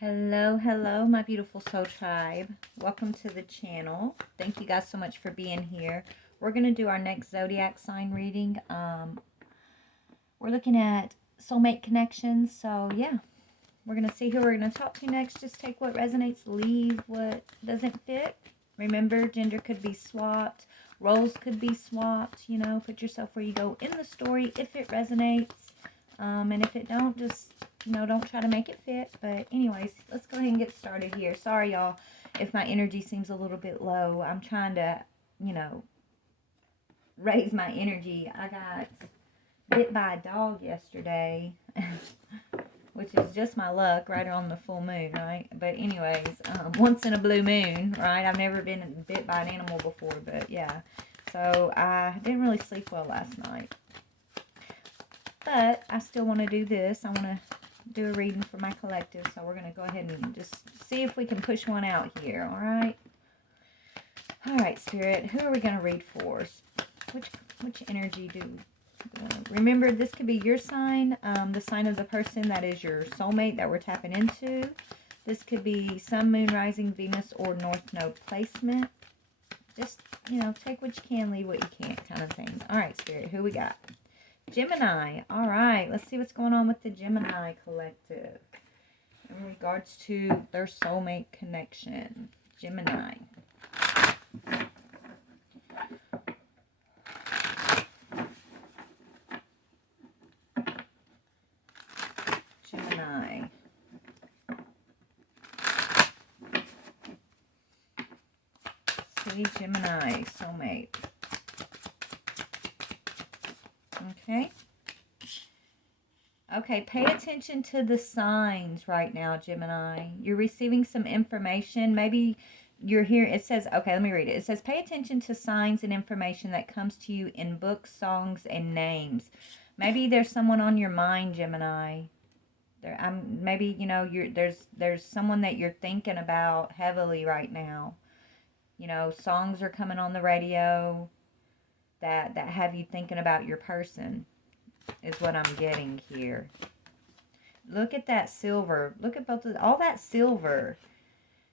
Hello, my beautiful soul tribe. Welcome to the channel. Thank you guys so much for being here. We're going to do our next zodiac sign reading. We're looking at soulmate connections. So, yeah, we're going to see who we're going to talk to next. Just take what resonates, leave what doesn't fit. Remember, gender could be swapped. Roles could be swapped. You know, put yourself where you go in the story if it resonates. And if it don't, just, don't try to make it fit. But anyways, let's go ahead and get started here. Sorry, y'all, if my energy seems a little bit low. I'm trying to, raise my energy. I got bit by a dog yesterday, which is just my luck right on the full moon, right? But anyways, once in a blue moon, right? I've never been bit by an animal before, but yeah. So I didn't really sleep well last night. But I still want to do this. I want to do a reading for my collective. So we're going to go ahead and just see if we can push one out here. All right. All right, Spirit. Who are we going to read for? Which energy do remember, this could be your sign, the sign of the person that is your soulmate that we're tapping into. This could be Sun, Moon, Rising, Venus, or North Node placement. Just, take what you can, leave what you can't kind of thing. All right, Spirit. Who we got? Gemini. All right, let's see what's going on with the Gemini collective in regards to their soulmate connection. Gemini. Gemini. See, Gemini, soulmate. Okay. Okay, pay attention to the signs right now, Gemini. You're receiving some information. Maybe you're here. It says, okay, let me read it. It says, pay attention to signs and information that comes to you in books, songs, and names. Maybe there's someone on your mind, Gemini. Maybe, there's someone that you're thinking about heavily right now. Songs are coming on the radio that have you thinking about your person, is what I'm getting here. Look at that silver. Look at all that silver.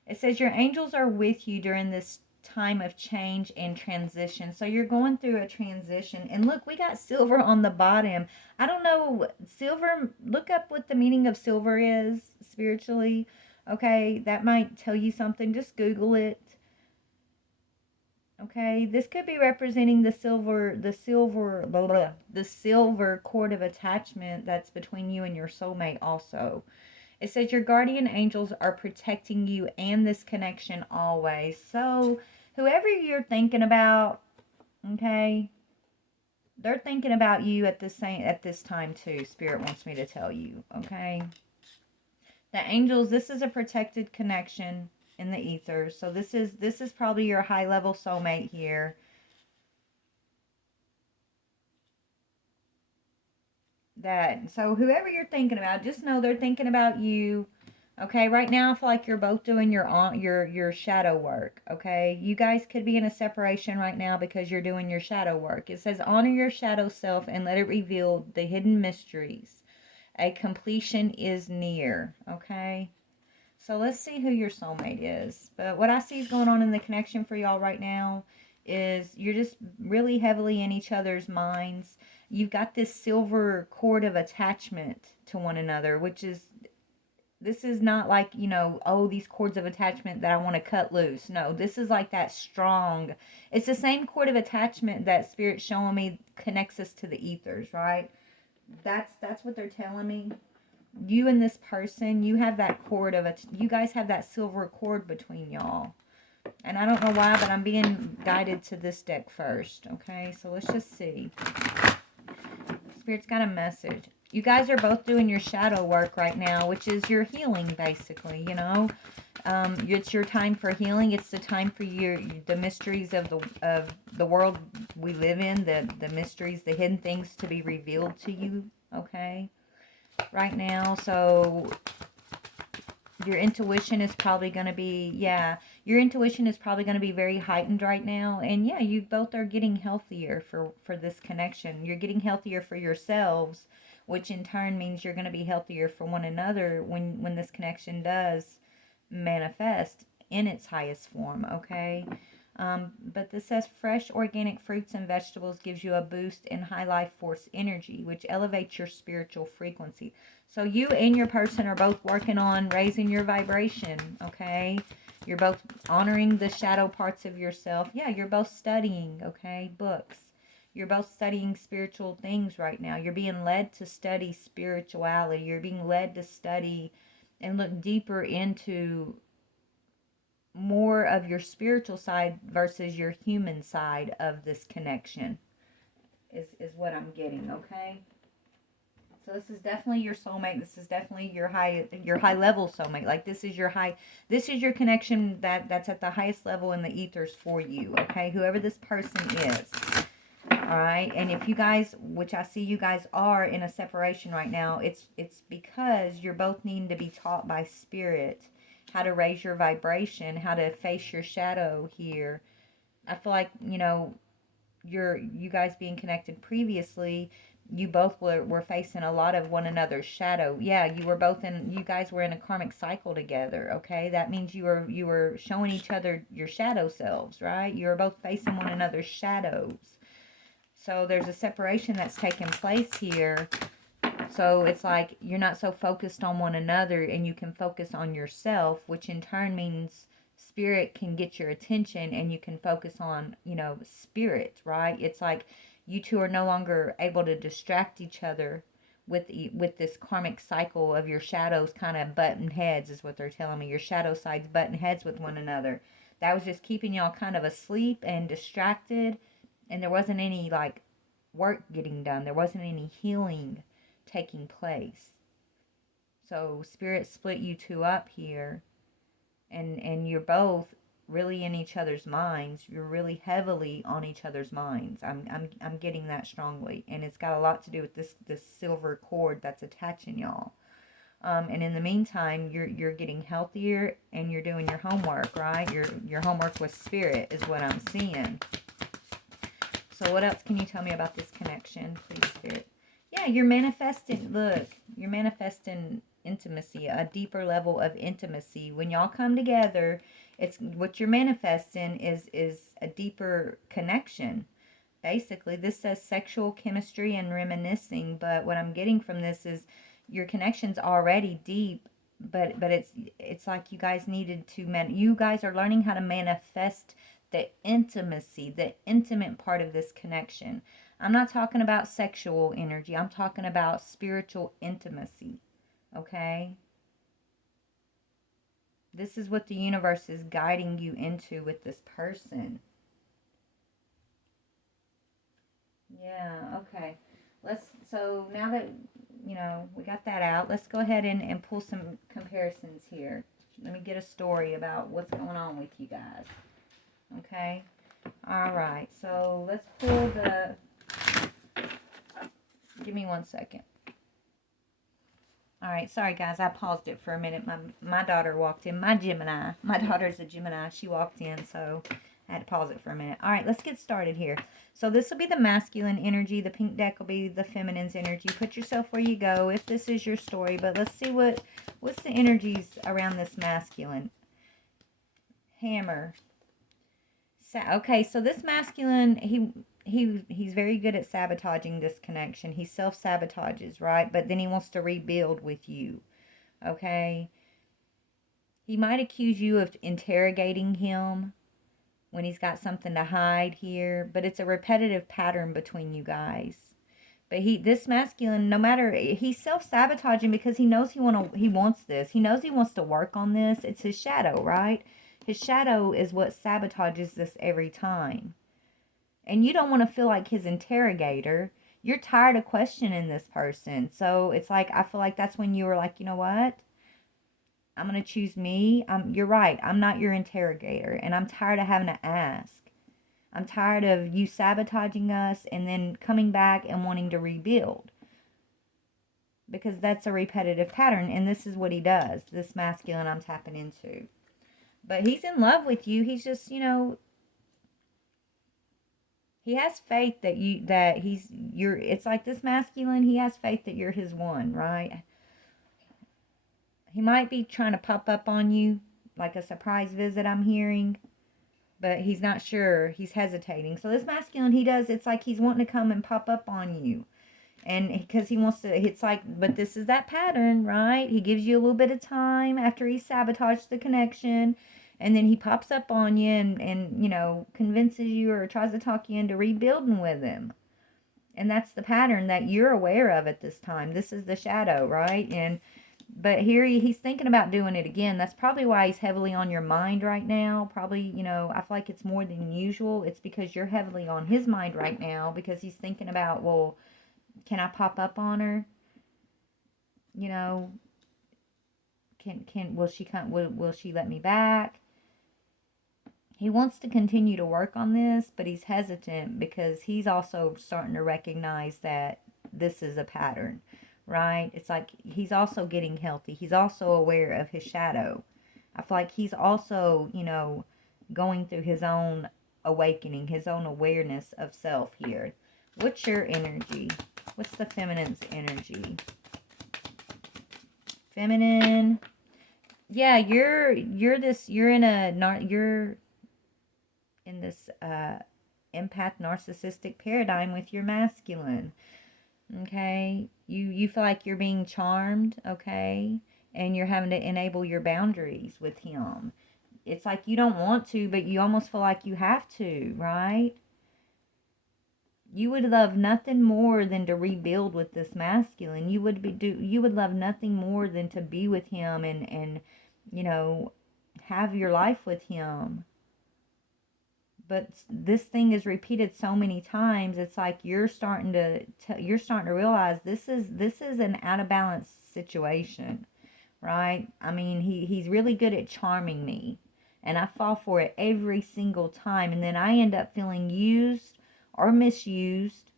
It says your angels are with you during this time of change and transition. So you're going through a transition. And look, we got silver on the bottom. I don't know, silver, look up what the meaning of silver is spiritually. Okay, that might tell you something. Just Google it. Okay, this could be representing the silver cord of attachment that's between you and your soulmate also. It says your guardian angels are protecting you and this connection always. So whoever you're thinking about, okay, they're thinking about you at this time too. Spirit wants me to tell you, okay? The angels, this is a protected connection in the ether. So this is probably your high level soulmate here. So whoever you're thinking about, just know they're thinking about you. Okay, right now I feel like you're both doing your shadow work. Okay, you guys could be in a separation right now because you're doing your shadow work. It says honor your shadow self and let it reveal the hidden mysteries. A completion is near. Okay. So let's see who your soulmate is. But what I see is going on in the connection for y'all right now is you're just really heavily in each other's minds. You've got this silver cord of attachment to one another, which is, this is not like, oh, these cords of attachment that I want to cut loose. No, this is like that strong. It's the same cord of attachment that Spirit's showing me connects us to the ethers, right? That's what they're telling me. You and this person, you have that cord of you guys have that silver cord between y'all. And I don't know why, but I'm being guided to this deck first. Okay, so let's just see. Spirit's got a message. You guys are both doing your shadow work right now, which is your healing, basically, it's your time for healing. It's the time for the mysteries of the world we live in, the mysteries, the hidden things to be revealed to you, okay? Right now. So your intuition is probably going to be, your intuition is probably going to be very heightened right now. And you both are getting healthier for this connection. You're getting healthier for yourselves, which in turn means you're going to be healthier for one another when this connection does manifest in its highest form, okay? But this says fresh organic fruits and vegetables gives you a boost in high life force energy, which elevates your spiritual frequency. So you and your person are both working on raising your vibration, okay? You're both honoring the shadow parts of yourself. Yeah, you're both studying, okay, books. You're both studying spiritual things right now. You're being led to study spirituality. You're being led to study and look deeper into more of your spiritual side versus your human side of this connection is what I'm getting, okay? So this is definitely your soulmate. This is definitely your high level soulmate. Like this is your connection that's at the highest level in the ethers for you, okay? Whoever this person is. All right, and if you guys, which I see you guys are in a separation right now, it's because you're both needing to be taught by spirit how to raise your vibration, how to face your shadow here. I feel like, you guys being connected previously, you both were facing a lot of one another's shadow. Yeah, you guys were in a karmic cycle together, okay? That means you were showing each other your shadow selves, right? You were both facing one another's shadows. So there's a separation that's taking place here. So it's like you're not so focused on one another and you can focus on yourself, which in turn means spirit can get your attention and you can focus on, spirit, right? It's like you two are no longer able to distract each other with this karmic cycle of your shadows kind of button heads is what they're telling me. Your shadow sides button heads with one another. That was just keeping y'all kind of asleep and distracted, and there wasn't any like work getting done. There wasn't any healing taking place. So spirit split you two up here, and you're both really in each other's minds. You're really heavily on each other's minds. I'm getting that strongly, and it's got a lot to do with this silver cord that's attaching y'all. And in the meantime, you're getting healthier and you're doing your homework, right? Your homework with spirit is what I'm seeing. So what else can you tell me about this connection, please, Spirit? Yeah, you're manifesting, look, you're manifesting intimacy, a deeper level of intimacy. When y'all come together, it's what you're manifesting is a deeper connection. Basically, this says sexual chemistry and reminiscing, but what I'm getting from this is your connection's already deep, but it's like you guys needed to, you guys are learning how to manifest the intimacy, the intimate part of this connection. I'm not talking about sexual energy. I'm talking about spiritual intimacy. Okay? This is what the universe is guiding you into with this person. Yeah, okay. So now that, we got that out, let's go ahead and pull some comparisons here. Let me get a story about what's going on with you guys. Okay. All right. So let's pull the. Give me 1 second. All right. Sorry, guys. I paused it for a minute. My daughter walked in. My Gemini. My daughter's a Gemini. She walked in, so I had to pause it for a minute. All right. Let's get started here. So this will be the masculine energy. The pink deck will be the feminine's energy. Put yourself where you go if this is your story. But let's see what's the energies around this masculine. Hammer. Okay, so this masculine, he's very good at sabotaging this connection. He self-sabotages, right? But then he wants to rebuild with you, okay? He might accuse you of interrogating him when he's got something to hide here, but it's a repetitive pattern between you guys. But this masculine, no matter, he's self-sabotaging because he knows he wants this. He knows he wants to work on this. It's his shadow, right? His shadow is what sabotages this every time. And you don't want to feel like his interrogator. You're tired of questioning this person. So it's like, I feel like that's when you were like, you know what? I'm going to choose me. You're right. I'm not your interrogator. And I'm tired of having to ask. I'm tired of you sabotaging us and then coming back and wanting to rebuild. Because that's a repetitive pattern. And this is what he does. This masculine I'm tapping into. But he's in love with you. He's just, He has faith that you're, it's like this masculine, he has faith that you're his one, right? He might be trying to pop up on you like a surprise visit, I'm hearing, but he's not sure. He's hesitating. So this masculine, he does, it's like he's wanting to come and pop up on you. And because he wants to, it's like, but this is that pattern, right? He gives you a little bit of time after he sabotaged the connection. And then he pops up on you and, you know, convinces you or tries to talk you into rebuilding with him. And that's the pattern that you're aware of at this time. This is the shadow, right? And but here he's thinking about doing it again. That's probably why he's heavily on your mind right now. Probably, you know, I feel like it's more than usual. It's because you're heavily on his mind right now because he's thinking about, well, can I pop up on her? You know, will she come? Will she let me back? He wants to continue to work on this, but he's hesitant because he's also starting to recognize that this is a pattern, right? It's like he's also getting healthy. He's also aware of his shadow. I feel like he's also, you know, going through his own awakening, his own awareness of self here. What's your energy? What's the feminine's energy? Feminine. Yeah, you're in this empath narcissistic paradigm with your masculine. Okay, you feel like you're being charmed, okay, and you're having to enable your boundaries with him. It's like you don't want to, but you almost feel like you have to, right? You would love nothing more than to rebuild with this masculine. You would love nothing more than to be with him and you know, have your life with him. But this thing is repeated so many times. It's like you're starting to realize this is an out of balance situation, right? I mean, he's really good at charming me, and I fall for it every single time, and then I end up feeling used or misused.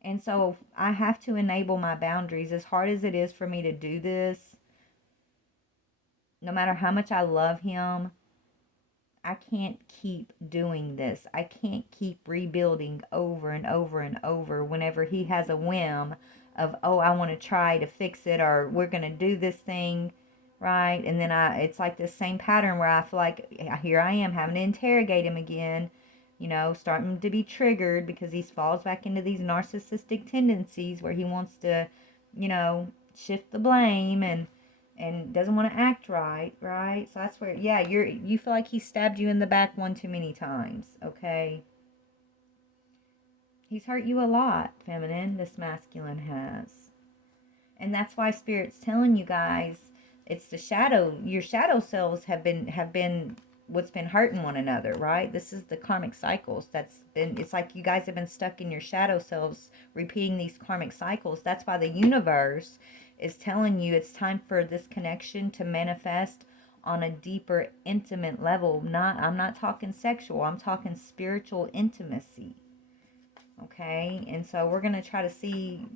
And so I have to enable my boundaries, as hard as it is for me to do this. No matter how much I love him, I can't keep doing this. I can't keep rebuilding over and over and over whenever he has a whim of, oh, I want to try to fix it, or we're going to do this thing, right? And then it's like this same pattern where I feel like here I am having to interrogate him again, you know, starting to be triggered because he falls back into these narcissistic tendencies where he wants to, you know, shift the blame and doesn't want to act right, right? So that's where, yeah, you feel like he stabbed you in the back one too many times, okay? He's hurt you a lot, feminine, this masculine has. And that's why Spirit's telling you guys, it's the shadow, your shadow selves have been what's been hurting one another, right? This is the karmic cycles. It's like you guys have been stuck in your shadow selves repeating these karmic cycles. That's why the universe is telling you it's time for this connection to manifest on a deeper, intimate level. I'm not talking sexual, I'm talking spiritual intimacy. Okay? And so we're going to try to see,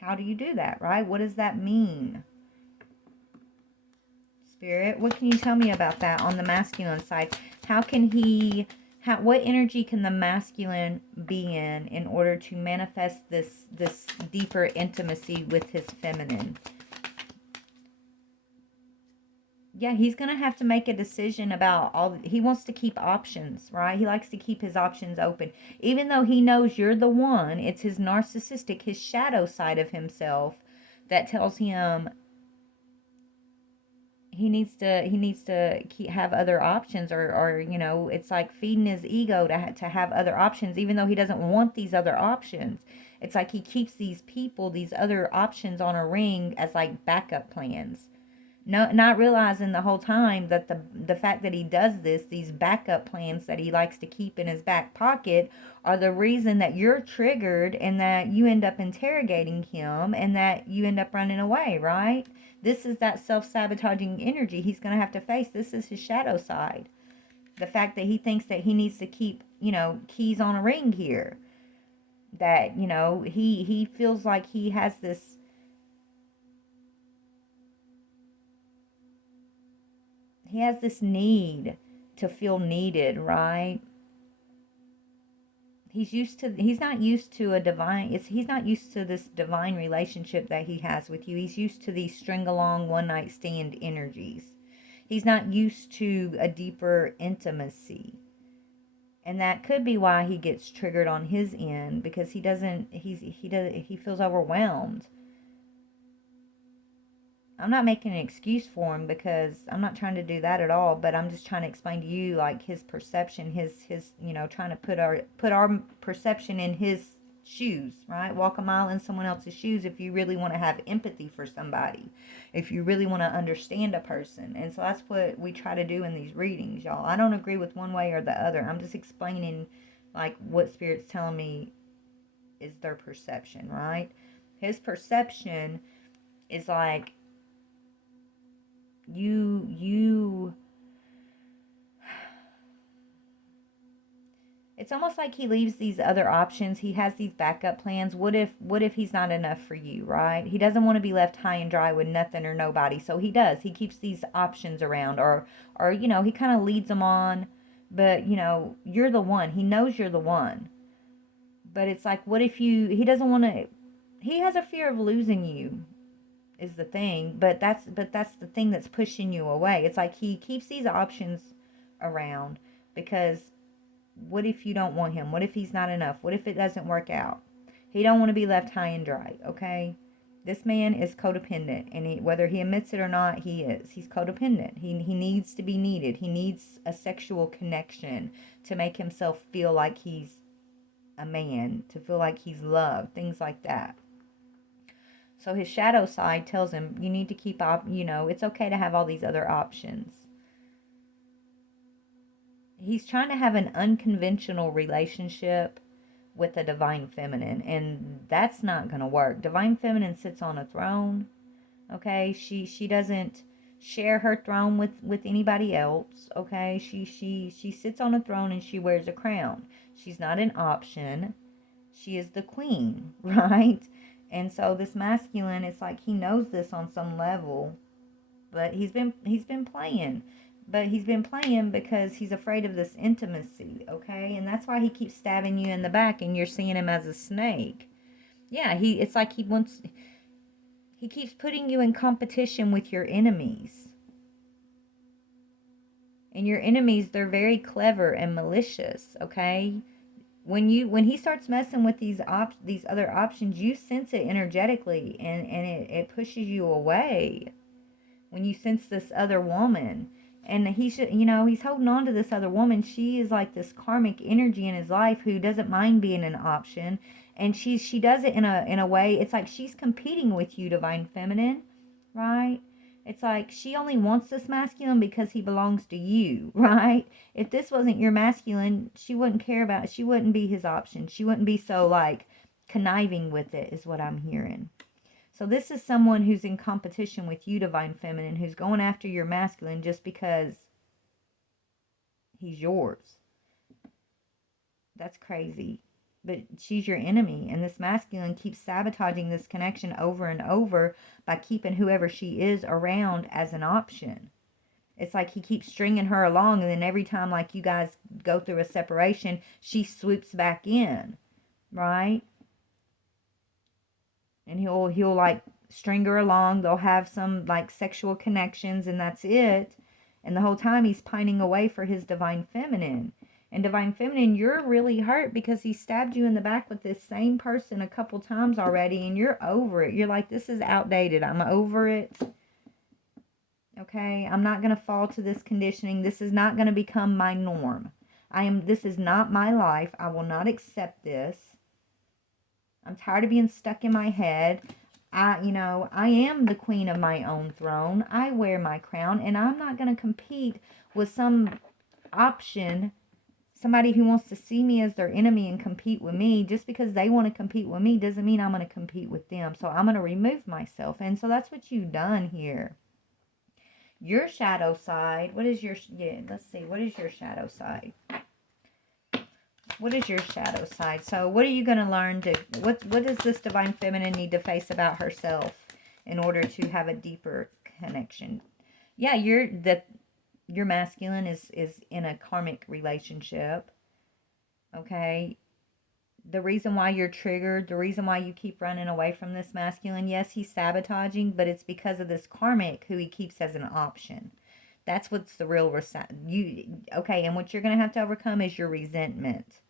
how do you do that, right? What does that mean? Spirit, what can you tell me about that on the masculine side? What energy can the masculine be in order to manifest this deeper intimacy with his feminine? Yeah, he's going to have to make a decision about he wants to keep options, right? He likes to keep his options open. Even though he knows you're the one, it's his narcissistic, his shadow side of himself that tells him he needs to have other options, or you know, it's like feeding his ego to have other options, even though he doesn't want these other options. It's like he keeps these people, these other options on a ring as like backup plans. No, not realizing the whole time that the fact that he does this, these backup plans that he likes to keep in his back pocket, are the reason that you're triggered and that you end up interrogating him and that you end up running away, right? This is that self-sabotaging energy he's going to have to face. This is his shadow side. The fact that he thinks that he needs to keep, you know, keys on a ring here. That, you know, he feels like he has this need to feel needed, right? he's not used to a divine, he's not used to this divine relationship that he has with you. He's used to these string along one night stand energies. He's not used to a deeper intimacy. And that could be why he gets triggered on his end, because he feels overwhelmed. I'm not making an excuse for him, because I'm not trying to do that at all, but I'm just trying to explain to you, like, his perception, his trying to put our perception in his shoes, right? Walk a mile in someone else's shoes if you really want to have empathy for somebody, if you really want to understand a person. And so that's what we try to do in these readings, y'all. I don't agree with one way or the other. I'm just explaining, like, what Spirit's telling me is their perception, right? His perception is like, you it's almost like he leaves these other options. He has these backup plans. What if he's not enough for you, right? He doesn't want to be left high and dry with nothing or nobody. So he keeps these options around, or he kind of leads them on, but you're the one. He knows you're the one. But it's like, what if he doesn't want to, he has a fear of losing you, is the thing, but that's the thing that's pushing you away. It's like he keeps these options around, because what if you don't want him? What if he's not enough? What if it doesn't work out? He don't want to be left high and dry, okay? This man is codependent, and whether he admits it or not, he's codependent. He needs to be needed. He needs a sexual connection to make himself feel like he's a man, to feel like he's loved, things like that. So his shadow side tells him, you need to keep it's okay to have all these other options. He's trying to have an unconventional relationship with the divine feminine, and that's not going to work. Divine feminine sits on a throne, okay? She doesn't share her throne with anybody else, okay? She sits on a throne and she wears a crown. She's not an option. She is the queen, right? And so this masculine, it's like he knows this on some level, but he's been playing. But he's been playing because he's afraid of this intimacy, okay? And that's why he keeps stabbing you in the back and you're seeing him as a snake. Yeah, it's like he keeps putting you in competition with your enemies. And your enemies, they're very clever and malicious, okay? When he starts messing with these other options, you sense it energetically, and it pushes you away. When you sense this other woman, and he's holding on to this other woman. She is like this karmic energy in his life who doesn't mind being an option, and she does it in a way. It's like she's competing with you, divine feminine, right? It's like she only wants this masculine because he belongs to you, right? If this wasn't your masculine, she wouldn't care about it. She wouldn't be his option. She wouldn't be so, like, conniving with it, is what I'm hearing. So this is someone who's in competition with you, divine feminine, who's going after your masculine just because he's yours. That's crazy. But she's your enemy, and this masculine keeps sabotaging this connection over and over by keeping whoever she is around as an option. It's like he keeps stringing her along, and then every time, like, you guys go through a separation, she swoops back in, right? And he'll like string her along. They'll have some, like, sexual connections, and that's it. And the whole time he's pining away for his divine feminine. And divine feminine, you're really hurt because he stabbed you in the back with this same person a couple times already, and you're over it. You're like, this is outdated. I'm over it. Okay? I'm not going to fall to this conditioning. This is not going to become my norm. This is not my life. I will not accept this. I'm tired of being stuck in my head. I am the queen of my own throne. I wear my crown, and I'm not going to compete with some option, somebody who wants to see me as their enemy and compete with me. Just because they want to compete with me doesn't mean I'm going to compete with them. So I'm going to remove myself. And so that's what you've done here. Your shadow side, let's see, what is your shadow side? What is your shadow side? So what are you going to learn what does this divine feminine need to face about herself in order to have a deeper connection? Yeah, your masculine is in a karmic relationship. Okay? The reason why you're triggered, the reason why you keep running away from this masculine, yes, he's sabotaging, but it's because of this karmic who he keeps as an option. That's what's the real you okay, and what you're going to have to overcome is your resentment.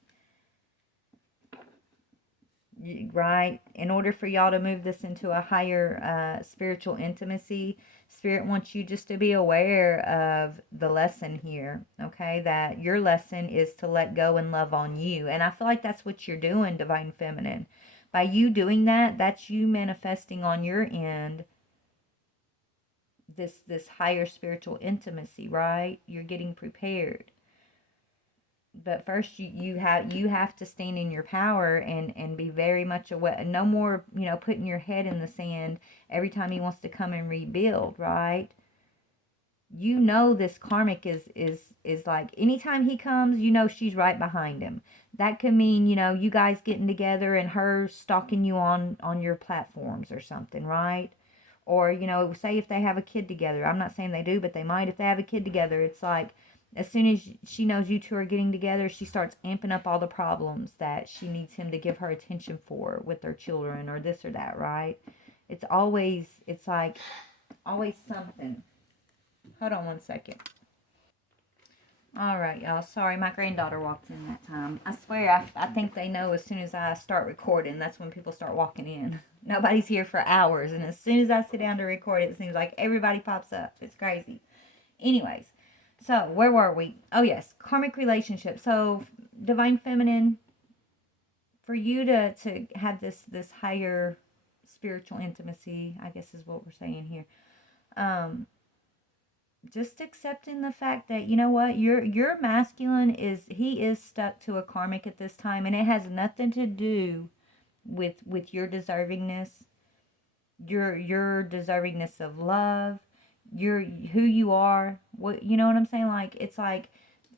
Right? In order for y'all to move this into a higher spiritual intimacy, Spirit wants you just to be aware of the lesson here, okay? That your lesson is to let go and love on you. And I feel like that's what you're doing, Divine Feminine. By you doing that, that's you manifesting on your end this higher spiritual intimacy, right? You're getting prepared. But first you have to stand in your power and be very much aware. No more, putting your head in the sand every time he wants to come and rebuild, right? This karmic is like, anytime he comes, she's right behind him. That could mean, you guys getting together and her stalking you on your platforms or something, right? Or, say if they have a kid together. I'm not saying they do, but they might. If they have a kid together, it's like, as soon as she knows you two are getting together, she starts amping up all the problems that she needs him to give her attention for with their children or this or that, right? It's like always something. Hold on one second. All right, y'all. Sorry, my granddaughter walked in that time. I swear, I think they know as soon as I start recording, that's when people start walking in. Nobody's here for hours, and as soon as I sit down to record, it seems like everybody pops up. It's crazy. Anyways, so where were we? Oh, yes, karmic relationship. So, Divine Feminine, for you to have this higher spiritual intimacy, I guess is what we're saying here. Just accepting the fact that, you know what, your masculine is stuck to a karmic at this time, and it has nothing to do with your deservingness, your deservingness of love, your who you are. What, you know what I'm saying? Like, it's like,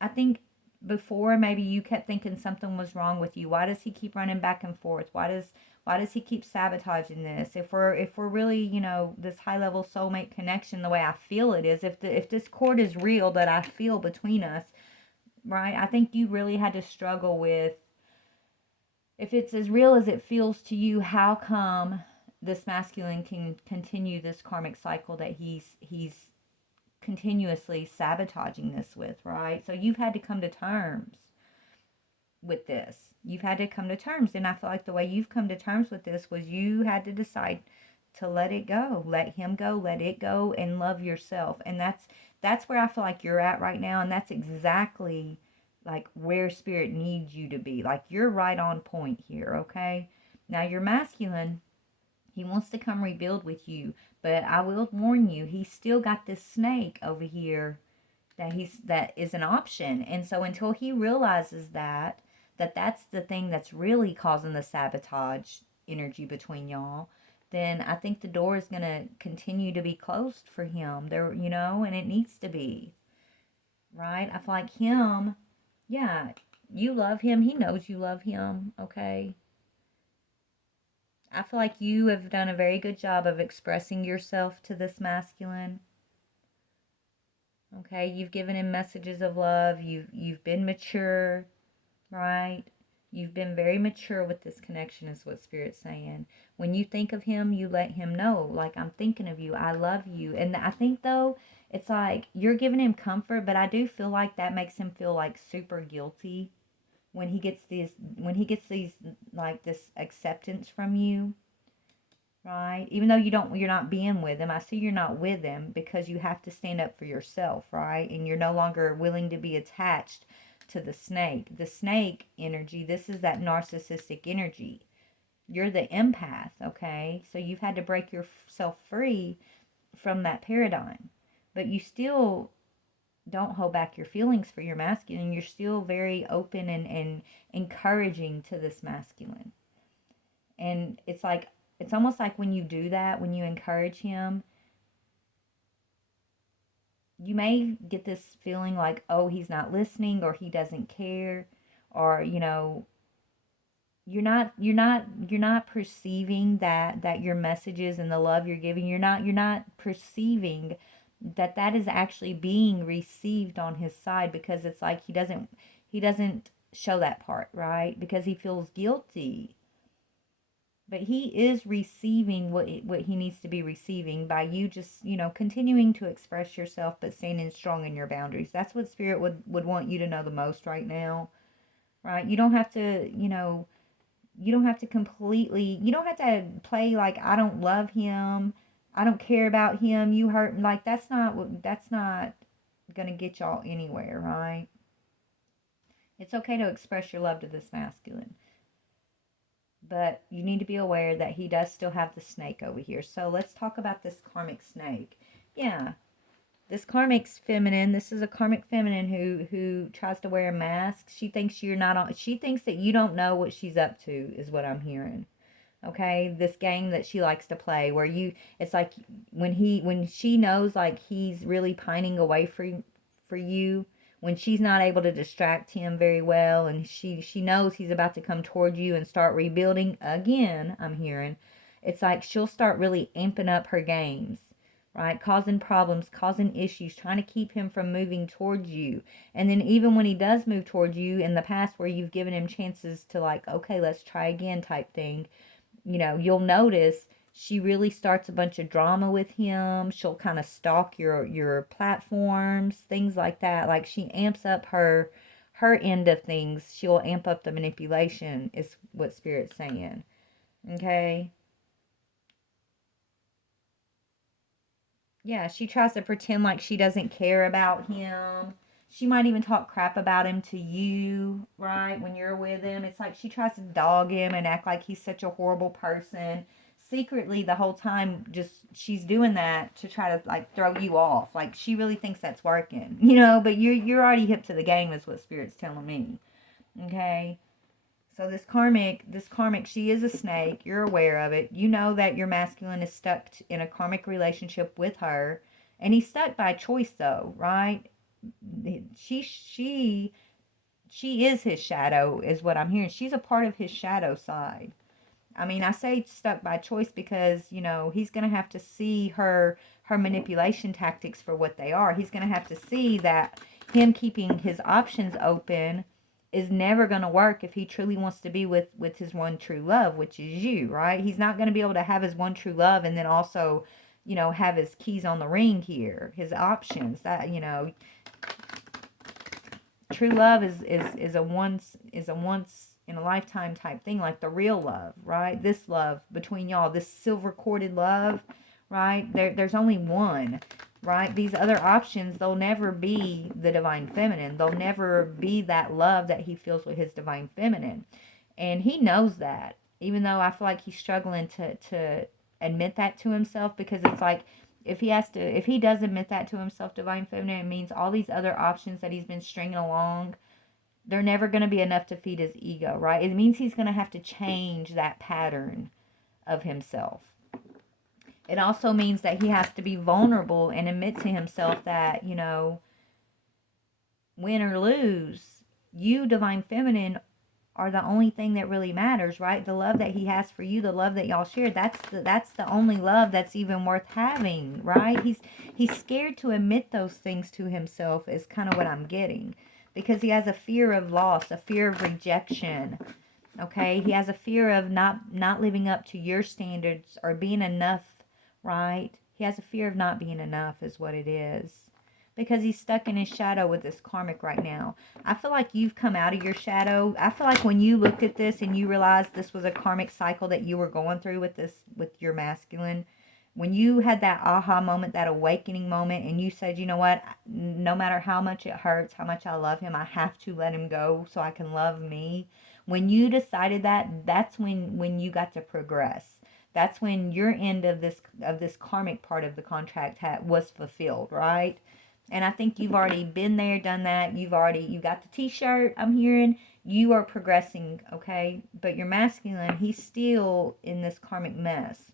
I think before maybe you kept thinking something was wrong with you. Why does he keep running back and forth? Why does he keep sabotaging this? If we're really, this high level soulmate connection, the way I feel it is, if this cord is real that I feel between us, right? I think you really had to struggle with, if it's as real as it feels to you, how come this masculine can continue this karmic cycle that he's continuously sabotaging this with, right? So you've had to come to terms with this. You've had to come to terms. And I feel like the way you've come to terms with this was you had to decide to let it go, let him go, let it go, and love yourself. And that's where I feel like you're at right now. And that's exactly like where spirit needs you to be. Like, you're right on point here, okay? Now, your masculine, he wants to come rebuild with you, but I will warn you, he's still got this snake over here that is an option. And so until he realizes that's the thing that's really causing the sabotage energy between y'all, then I think the door is going to continue to be closed for him there, and it needs to be, right? I feel like him, yeah, you love him, he knows you love him, okay? I feel like you have done a very good job of expressing yourself to this masculine. Okay, you've given him messages of love. You've been mature, right? You've been very mature with this connection, is what Spirit's saying. When you think of him, you let him know, like, I'm thinking of you. I love you. And I think, though, it's like you're giving him comfort, but I do feel like that makes him feel like super guilty when he gets these like this acceptance from you, right? Even though you're not being with him. I see you're not with him because you have to stand up for yourself, right? And you're no longer willing to be attached to the snake. The snake energy, this is that narcissistic energy. You're the empath, okay? So you've had to break yourself free from that paradigm. But you still don't hold back your feelings for your masculine. You're still very open and encouraging to this masculine. And it's almost like when you do that, when you encourage him, you may get this feeling like, oh, he's not listening, or he doesn't care, or you're not perceiving that your messages and the love you're giving, you're not perceiving that is actually being received on his side, because it's like he doesn't show that part, right? Because he feels guilty. But he is receiving what he needs to be receiving by you just, continuing to express yourself, but standing strong in your boundaries. That's what Spirit would want you to know the most right now, right? You don't have to, you don't have to completely, you don't have to play like, I don't love him, I don't care about him, you hurt, like, that's not gonna get y'all anywhere, right? It's okay to express your love to this masculine, but you need to be aware that he does still have the snake over here. So let's talk about this karmic snake. Yeah, this karmic feminine, this is a karmic feminine who tries to wear a mask. She thinks you're not on, she thinks that you don't know what she's up to, is what I'm hearing. Okay, this game that she likes to play, where it's like when she knows like he's really pining away for you, when she's not able to distract him very well, and she knows he's about to come toward you and start rebuilding again, I'm hearing, it's like she'll start really amping up her games, right? Causing problems, causing issues, trying to keep him from moving towards you. And then even when he does move towards you in the past, where you've given him chances to, like, okay, let's try again type thing, you'll notice she really starts a bunch of drama with him. She'll kind of stalk your platforms, things like that. Like, she amps up her end of things. She'll amp up the manipulation, is what Spirit's saying. Okay? Yeah, she tries to pretend like she doesn't care about him. She might even talk crap about him to you, right? When you're with him, it's like she tries to dog him and act like he's such a horrible person. Secretly, the whole time, just she's doing that to try to, like, throw you off. Like, she really thinks that's working, But you're already hip to the game, is what Spirit's telling me. Okay. So this karmic, she is a snake. You're aware of it. You know that your masculine is stuck in a karmic relationship with her, and he's stuck by choice, though, right? She she is his shadow, is what I'm hearing. She's a part of his shadow side. I mean, I say stuck by choice because, he's going to have to see her manipulation tactics for what they are. He's going to have to see that him keeping his options open is never going to work if he truly wants to be with his one true love, which is you, right? He's not going to be able to have his one true love and then also, have his keys on the ring here, his options. That, true love is a once in a lifetime type thing, like the real love, right? This love between y'all, this silver corded love, right? There's only one, right? These other options, they'll never be the divine feminine. They'll never be that love that he feels with his divine feminine. And he knows that, even though I feel like he's struggling to admit that to himself, because it's like, if he does admit that to himself, divine feminine, it means all these other options that he's been stringing along, they're never going to be enough to feed his ego, right? It means he's going to have to change that pattern of himself. It also means that he has to be vulnerable and admit to himself that, win or lose, you, divine feminine, are the only thing that really matters, right? The love that he has for you, the love that y'all share, that's the only love that's even worth having, right? He's scared to admit those things to himself, is kind of what I'm getting, because he has a fear of loss, a fear of rejection. Okay, he has a fear of not living up to your standards or being enough, right? He has a fear of not being enough, is what it is, because he's stuck in his shadow with this karmic right now. I feel like you've come out of your shadow. I feel like when you looked at this and you realized this was a karmic cycle that you were going through with your masculine, when you had that aha moment, that awakening moment, and you said, you know what, no matter how much it hurts, how much I love him, I have to let him go so I can love me. When you decided that, that's when you got to progress. That's when your end of this karmic part of the contract was fulfilled, right? And I think you've already been there, done that. You got the t-shirt, I'm hearing. You are progressing, okay? But your masculine, he's still in this karmic mess.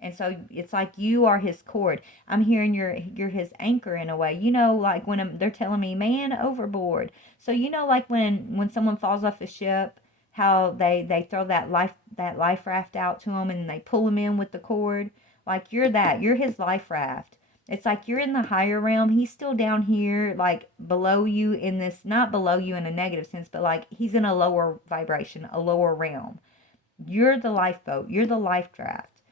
And so it's like you are his cord. I'm hearing you're his anchor in a way. Like when they're telling me, man overboard. So like when someone falls off a ship, how they throw that life raft out to him and they pull him in with the cord. Like you're his life raft. It's like you're in the higher realm. He's still down here, like below you in this, not below you in a negative sense, but like he's in a lower vibration, a lower realm. You're the lifeboat. You're the life draft.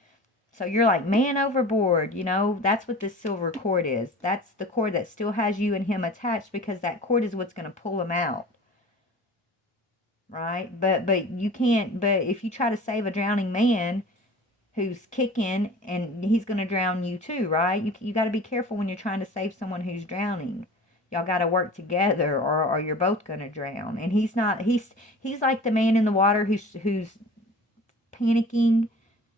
So you're like, man overboard, you know, that's what this silver cord is. That's the cord that still has you and him attached, because that cord is what's going to pull him out. Right? But you can't, but if you try to save a drowning man who's kicking, and he's going to drown you too, right? You got to be careful when you're trying to save someone who's drowning. Y'all got to work together, or you're both going to drown. And he's not, he's like the man in the water who's panicking.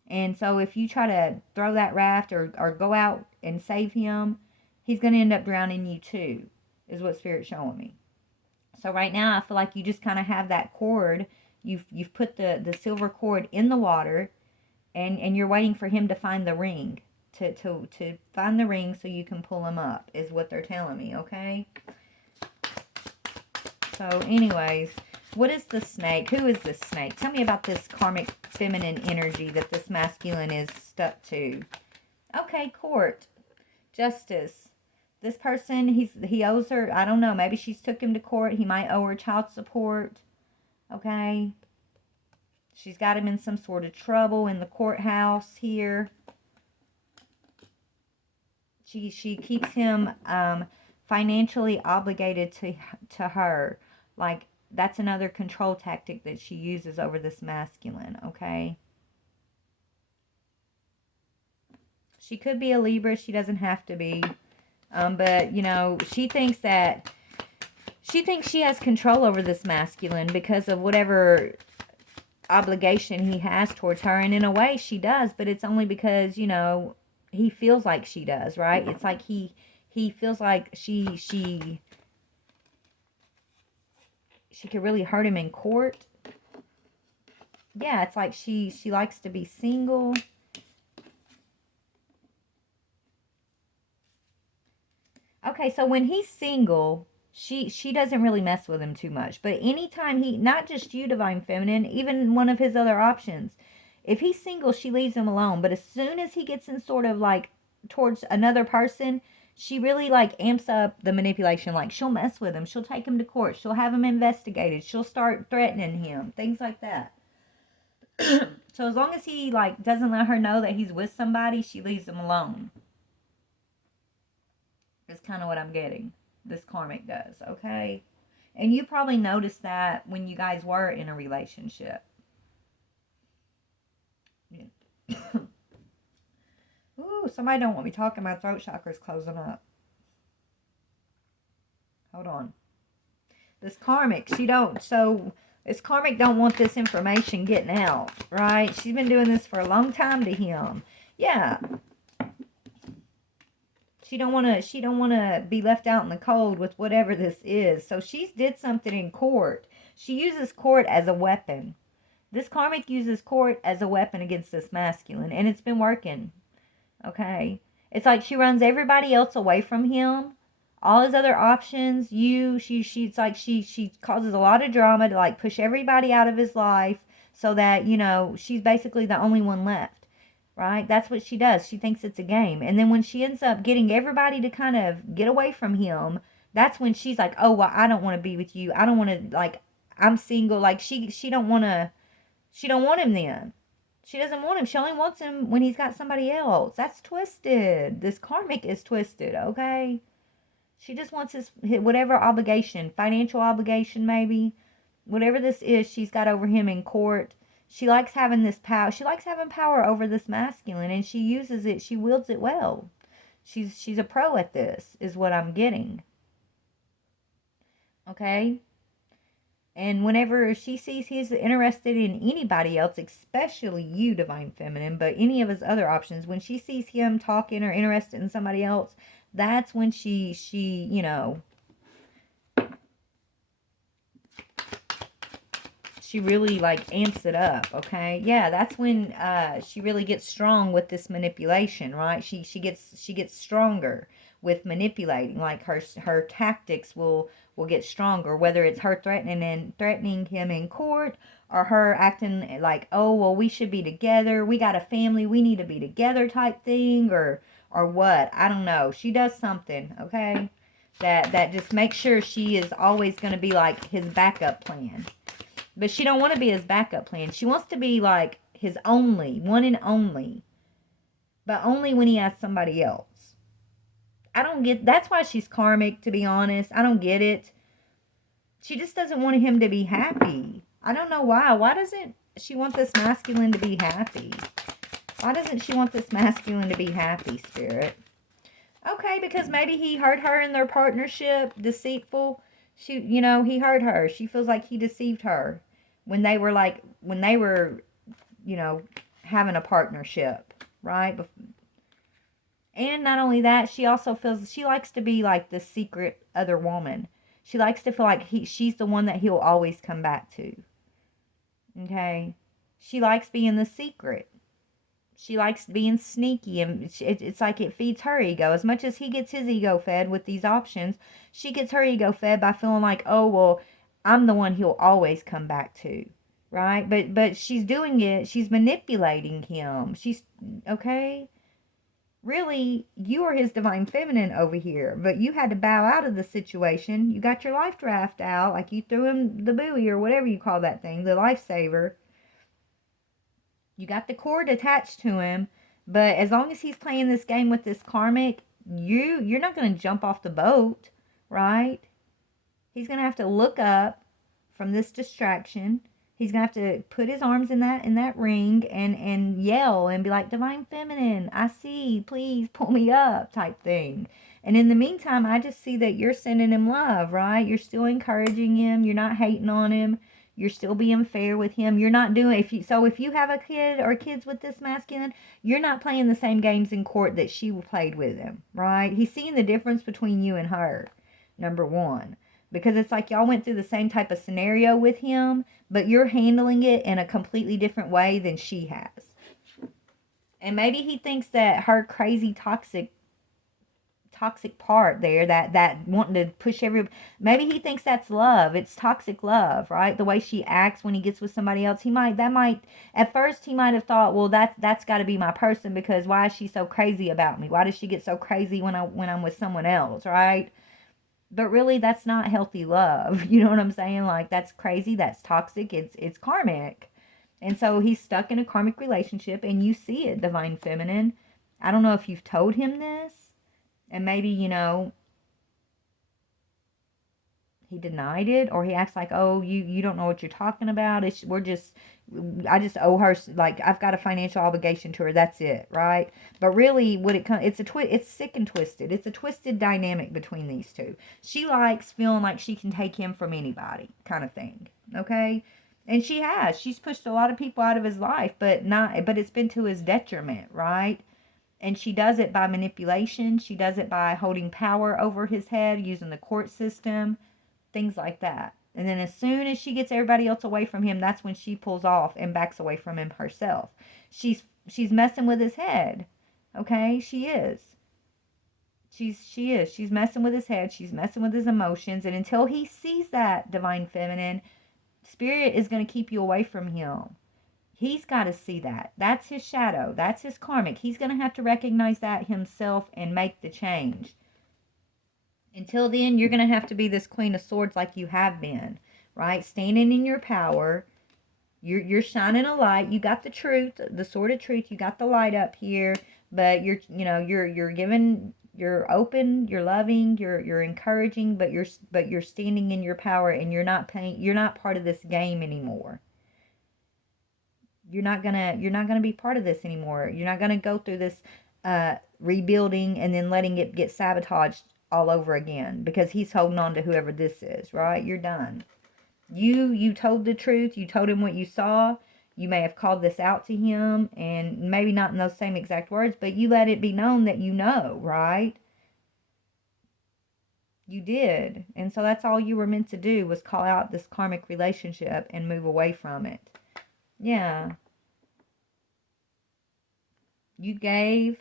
And so if you try to throw that raft, or go out and save him, he's going to end up drowning you too, is what Spirit's showing me. So right now, I feel like you just kind of have that cord. You've put the silver cord in the water, and you're waiting for him to find the ring. To find the ring so you can pull him up, is what they're telling me, okay? So anyways, what is the snake? Who is this snake? Tell me about this karmic feminine energy that this masculine is stuck to. Okay, court. Justice. This person, he owes her, I don't know, maybe she's took him to court. He might owe her child support. Okay. She's got him in some sort of trouble in the courthouse here. She keeps him financially obligated to her. Like, that's another control tactic that she uses over this masculine, okay? She could be a Libra. She doesn't have to be. But, you know, she thinks she has control over this masculine because of whatever obligation he has towards her. And in a way, she does. But it's only because, you know, he feels like she does, right? It's like he feels like she could really hurt him in court. Yeah, it's like she likes to be single. Okay, so when he's single, she doesn't really mess with him too much. But anytime not just you, Divine Feminine, even one of his other options, if he's single, she leaves him alone. But as soon as he gets in sort of like towards another person, she really like amps up the manipulation. Like, she'll mess with him. She'll take him to court. She'll have him investigated. She'll start threatening him. Things like that. So as long as he like doesn't let her know that he's with somebody, she leaves him alone. Is kind of what I'm getting. This karmic does, okay? And you probably noticed that when you guys were in a relationship. Yeah. Ooh, somebody don't want me talking. My throat chakra's closing up. Hold on. This karmic, this karmic don't want this information getting out, right? She's been doing this for a long time to him. Yeah. She don't want to be left out in the cold with whatever this is. So she's did something in court. She uses court as a weapon. This karmic uses court as a weapon against this masculine, and it's been working. Okay? It's like she runs everybody else away from him. All his other options, it's like she causes a lot of drama to like push everybody out of his life so that, you know, she's basically the only one left. Right? That's what she does. She thinks it's a game. And then when she ends up getting everybody to kind of get away from him, that's when she's like, oh, well, I don't want to be with you. I don't want to, like, I'm single. Like, she don't want him then. She doesn't want him. She only wants him when he's got somebody else. That's twisted. This karmic is twisted, okay? She just wants his whatever obligation, financial obligation maybe. Whatever this is, she's got over him in court. She likes having this power. She likes having power over this masculine, and she uses it. She wields it well. She's a pro at this, is what I'm getting. Okay? And whenever she sees he's interested in anybody else, especially you, Divine Feminine, but any of his other options, when she sees him talking or interested in somebody else, that's when she you know, she really like amps it up, okay? Yeah, that's when she really gets strong with this manipulation, right? She gets stronger with manipulating. Like her tactics will get stronger, whether it's her threatening him in court, or her acting like, oh, well, we should be together, we got a family, we need to be together type thing, or or what. I don't know. She does something, okay? That just makes sure she is always going to be like his backup plan. But she don't want to be his backup plan. She wants to be like his only, one and only. But only when he has somebody else. I don't get, that's why she's karmic, to be honest. I don't get it. She just doesn't want him to be happy. I don't know why. Why doesn't she want this masculine to be happy? Why doesn't she want this masculine to be happy, Spirit? Okay, because maybe he hurt her in their partnership, deceitful. He hurt her. She feels like he deceived her when they were having a partnership, right? And not only that, she also feels she likes to be like the secret other woman. She likes to feel like she's the one that he'll always come back to. Okay? She likes being the secret. She likes being sneaky, and it's like it feeds her ego. As much as he gets his ego fed with these options, she gets her ego fed by feeling like, oh, well, I'm the one he'll always come back to, right? But she's doing it. She's manipulating him. Okay? Really, you are his divine feminine over here, but you had to bow out of the situation. You got your life draft out, like you threw him the buoy or whatever you call that thing, the lifesaver. You got the cord attached to him, but as long as he's playing this game with this karmic, you're not going to jump off the boat, right? He's going to have to look up from this distraction. He's going to have to put his arms in that ring and yell and be like, Divine Feminine, I see, please pull me up type thing. And in the meantime, I just see that you're sending him love, right? You're still encouraging him. You're not hating on him. You're still being fair with him. You're not doing, if you have a kid or kids with this masculine, you're not playing the same games in court that she played with him, right? He's seeing the difference between you and her, number one. Because it's like y'all went through the same type of scenario with him, but you're handling it in a completely different way than she has. And maybe he thinks that her crazy toxic part there, that wanting to push maybe he thinks that's love. It's toxic love, right? The way she acts when he gets with somebody else. At first he might have thought, well, that's got to be my person, because why is she so crazy about me? Why does she get so crazy when I'm with someone else, right? But really, that's not healthy love. You know what I'm saying? Like, that's crazy. That's toxic. It's karmic. And so he's stuck in a karmic relationship, and you see it, Divine Feminine. I don't know if you've told him this, and maybe, he denied it, or he acts like, oh, you don't know what you're talking about. I just owe her, like, I've got a financial obligation to her. That's it, right? But really, it's sick and twisted. It's a twisted dynamic between these two. She likes feeling like she can take him from anybody, kind of thing. Okay, and she's pushed a lot of people out of his life, but it's been to his detriment, right? And she does it by manipulation. She does it by holding power over his head, using the court system, things like that. And then as soon as she gets everybody else away from him, that's when she pulls off and backs away from him herself. She's messing with his head. Okay? She is. She is. She's messing with his head. She's messing with his emotions. And until he sees that, Divine Feminine, Spirit is going to keep you away from him. He's got to see that. That's his shadow. That's his karmic. He's going to have to recognize that himself and make the change. Until then, you're going to have to be this Queen of Swords like you have been, right? Standing in your power. You're shining a light. You got the truth, the sword of truth. You got the light up here, but you're giving, you're open, you're loving, you're encouraging, but you're standing in your power, and you're not part of this game anymore. You're not gonna be part of this anymore. You're not gonna go through this rebuilding and then letting it get sabotaged all over again, because he's holding on to whoever this is, right? You're done. You told the truth. You told him what you saw. You may have called this out to him, and maybe not in those same exact words, but you let it be known that you know, right? You did. And so that's all you were meant to do, was call out this karmic relationship and move away from it. Yeah. You gave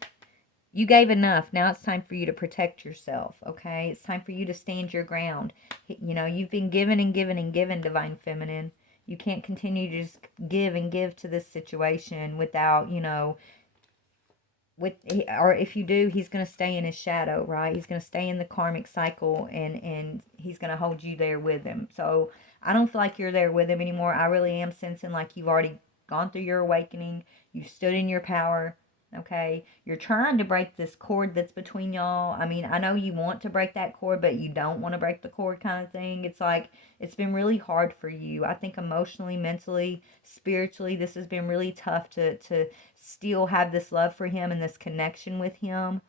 enough. Now it's time for you to protect yourself, okay? It's time for you to stand your ground. You've been given and given and given, Divine Feminine. You can't continue to just give and give to this situation without, or if you do, he's going to stay in his shadow, right? He's going to stay in the karmic cycle, and he's going to hold you there with him. So I don't feel like you're there with him anymore. I really am sensing like you've already gone through your awakening. You've stood in your power. Okay, you're trying to break this cord that's between y'all. I mean, I know you want to break that cord, but you don't want to break the cord, kind of thing. It's like it's been really hard for you. I think emotionally, mentally, spiritually, this has been really tough to still have this love for him and this connection with him,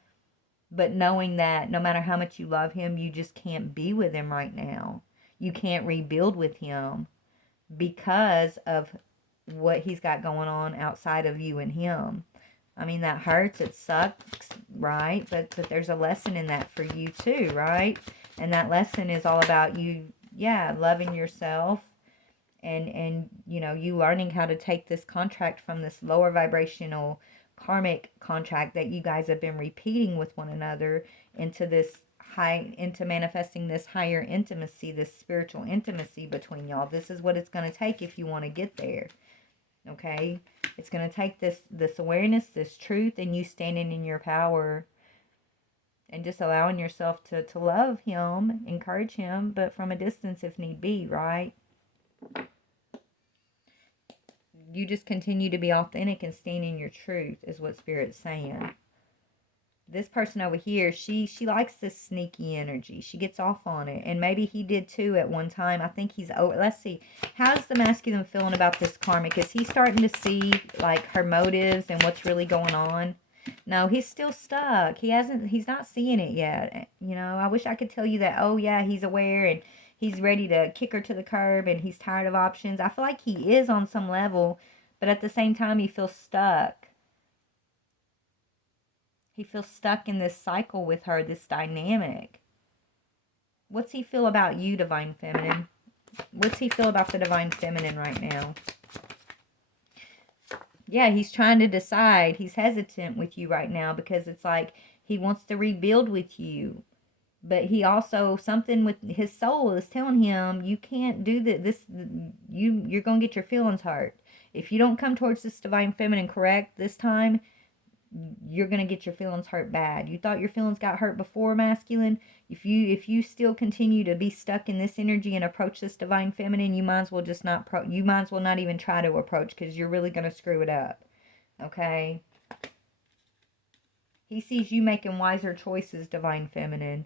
but knowing that no matter how much you love him, you just can't be with him right now. You can't rebuild with him because of what he's got going on outside of you and him. I mean, that hurts. It sucks, right? But there's a lesson in that for you too, right? And that lesson is all about you, yeah, loving yourself, and you know, you learning how to take this contract from this lower vibrational karmic contract that you guys have been repeating with one another into this into manifesting this higher intimacy, this spiritual intimacy between y'all. This is what it's going to take if you want to get there. Okay, it's going to take this awareness, this truth, and you standing in your power and just allowing yourself to love him, encourage him, but from a distance if need be, right? You just continue to be authentic and stand in your truth is what Spirit's saying. This person over here, she likes this sneaky energy. She gets off on it. And maybe he did too at one time. I think he's over. Let's see. How's the masculine feeling about this karmic? Is he starting to see like her motives and what's really going on? No, he's still stuck. He's not seeing it yet. You know, I wish I could tell you that, oh yeah, he's aware and he's ready to kick her to the curb and he's tired of options. I feel like he is on some level, but at the same time he feels stuck. He feels stuck in this cycle with her, this dynamic. What's he feel about you, Divine Feminine? What's he feel about the Divine Feminine right now? Yeah, he's trying to decide. He's hesitant with you right now because it's like he wants to rebuild with you. But he also, something with his soul is telling him, you can't do this. You're going to get your feelings hurt. If you don't come towards this Divine Feminine correct this time, you're going to get your feelings hurt bad. You thought your feelings got hurt before, masculine. If you still continue to be stuck in this energy and approach this Divine Feminine, you might as well just not you might as well not even try to approach, because you're really going to screw it up. Okay? He sees you making wiser choices, Divine Feminine.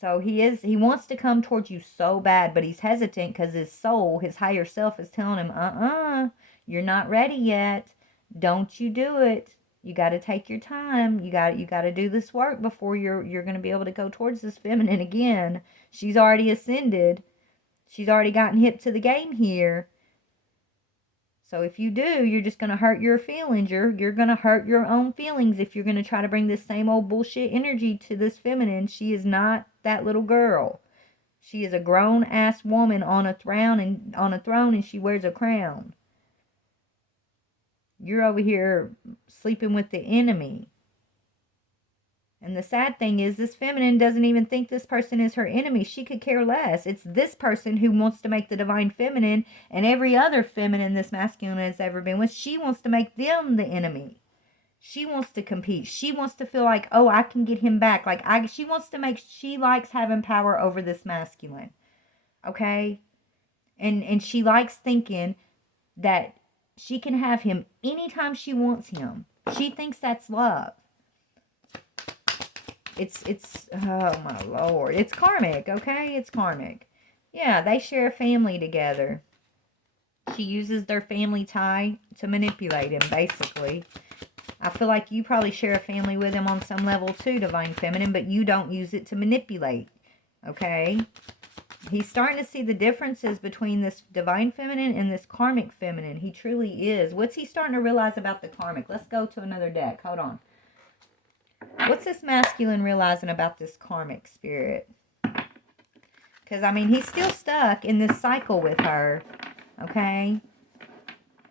So he wants to come towards you so bad, but he's hesitant because his soul, his higher self, is telling him, you're not ready yet. Don't you do it. You got to take your time. You got to do this work before you're going to be able to go towards this feminine again. She's already ascended. She's already gotten hip to the game here. So if you do, you're just going to hurt your feelings. You're going to hurt your own feelings if you're going to try to bring this same old bullshit energy to this feminine. She is not that little girl. She is a grown ass woman on a throne, and she wears a crown. You're over here sleeping with the enemy. And the sad thing is, this feminine doesn't even think this person is her enemy. She could care less. It's this person who wants to make the Divine Feminine and every other feminine this masculine has ever been with, she wants to make them the enemy. She wants to compete. She wants to feel like, oh, I can get him back. She likes having power over this masculine. Okay? And she likes thinking that she can have him anytime she wants him. She thinks that's love. It's oh my Lord. It's karmic, okay? It's karmic. Yeah, they share a family together. She uses their family tie to manipulate him, basically. I feel like you probably share a family with him on some level too, Divine Feminine, but you don't use it to manipulate, okay? He's starting to see the differences between this Divine Feminine and this Karmic Feminine. He truly is. What's he starting to realize about the Karmic? Let's go to another deck. Hold on. What's this masculine realizing about this Karmic spirit? Because, I mean, he's still stuck in this cycle with her. Okay?